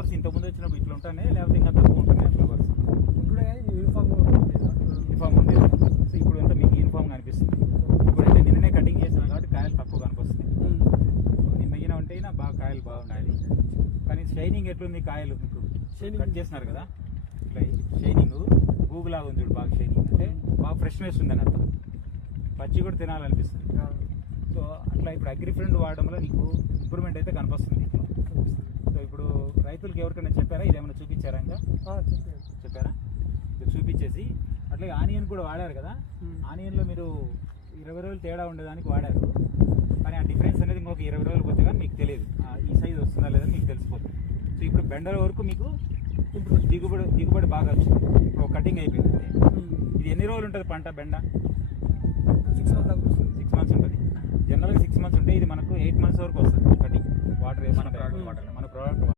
Flowers ఇంత ముందు వచ్చినప్పుడు ఇట్లా ఉంటానే లేకపోతే ఇంకా తక్కువ ఉంటున్నాయి ఫ్లవర్స్? యూనిఫామ్ ఉండేది. సో ఇప్పుడు అంతా మీకు యూనిఫామ్ కనిపిస్తుంది. ఇప్పుడైతే నిన్ననే కటింగ్ చేసినా కాబట్టి కాయలు తక్కువ కనిపిస్తుంది. నిన్న ఉంటే బాగా కాయలు బాగున్నాయి. కానీ షైనింగ్ ఎట్లుంది కాయలు? మీకు కట్ చేసినారు కదా ఇట్లా షైనింగ్ గూగులాగా ఉంది చూడు, బాగా షైనింగ్ అంటే బాగా ఫ్రెష్నెస్ ఉందని అర్థం. పచ్చి కూడా తినాలనిపిస్తుంది. సో అట్లా ఇప్పుడు అగ్రిఫ్రెండ్ వాడడం వల్ల నీకు ఇంప్రూవ్మెంట్ అయితే కనిపిస్తుంది. సో ఇప్పుడు రైతులకు ఎవరికైనా చెప్పారా? ఇదేమైనా చూపించారా? ఇంకా చెప్పారా? ఇది చూపించేసి అట్లాగే ఆనియన్ కూడా వాడారు కదా. ఆనియన్లో మీరు 20 రోజులు తేడా ఉండేదానికి వాడారు. కానీ ఆ డిఫరెన్స్ అనేది ఇంకొక 20 రోజులు పోతే కానీ మీకు తెలియదు ఈ సైజ్ వస్తుందా లేదని మీకు తెలిసిపోతుంది. సో ఇప్పుడు బెండల వరకు మీకు ఇప్పుడు దిగుబడి బాగా వచ్చింది. ఇప్పుడు కటింగ్ అయిపోయింది. ఇది ఎన్ని రోజులు ఉంటుంది పంట? బెండ 6 మంత్స్ ఉంటుంది. జనరల్గా 6 మంత్స్ ఉంటే ఇది మనకు 8 మంత్స్ వరకు వస్తుంది కటింగ్. వాటర్ మన ప్రోడక్ట్